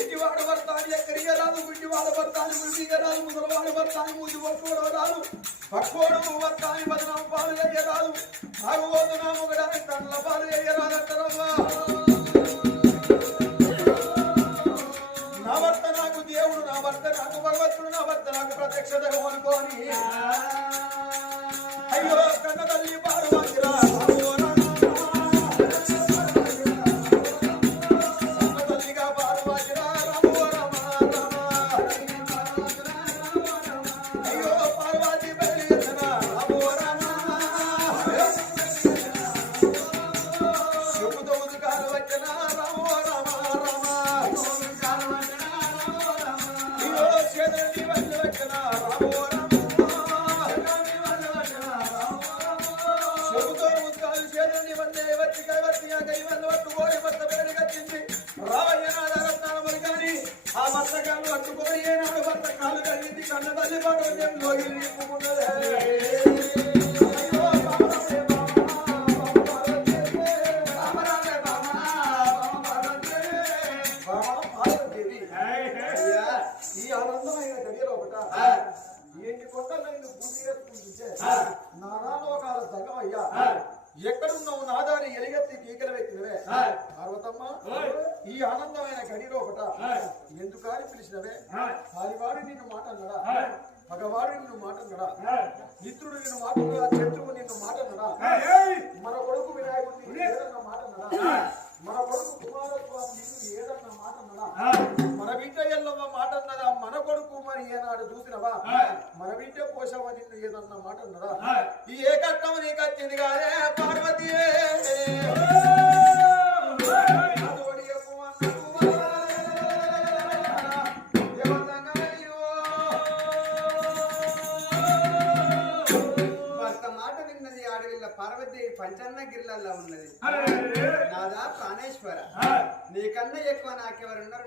ఎన్నివాడు వర్తాన్ని ఎక్కడికే రాదు, గుడ్డివాడు వర్తాన్ని గుడ్డిగా రాదు, ముసలివాడు వర్తాన్ని మూసి పట్టుకోవడం రాదు, పట్టుకోవడం వర్తాన్ని బదనాం పాలు వేయరాదు, ఆగుబోతున్నా మొగడాన్ని తనల పాలు వేయరాదంటారమ్మా. నా భర్త నాకు దేవుడు, నా భర్త నాకు భగవంతుడు, నా భర్త నాకు ప్రత్యక్ష దైవం అనుకోని అయ్యో కన్న తల్లి పాడు మందిరా ఎక్కడున్నావు నాదారి ఎలిగెత్తి గీకలు పెట్టినవే పార్వతమ్మ, ఈ ఆనందమైన గడిలో ఒకట ఎందుకని పిలిచినవే? హరివాడు నిన్ను మాట అన్నడా, మగవాడు నిన్ను మాట అన్నడా, మిత్రుడు నిన్ను మాట అన్నడా, శత్రువు నిన్ను మాట అన్నడా, మన కొడుకు వినాయకుడు ఏదన్న మాట అన్నడా, మన కొడుకు కుమారస్వామి నిన్ను ఏదన్న మాట అన్నడా, మన బిడ్డ ఎల్లమ్మ మాట అన్నదా, మన కొడుకు మరి ఏనాడు చూసినవా, మన బిడ్డ పోషవ నిన్ను ఏదన్న మాట అన్నదా? ఈ ఏ కట్టము నీకు వచ్చింది కాదే పార్వతీ, పార్వతి పంచన్నగిరిలలో ఉన్నది. నాదా ప్రాణేశ్వర, నీకన్నా ఎక్కువ నాకెవరున్నారు?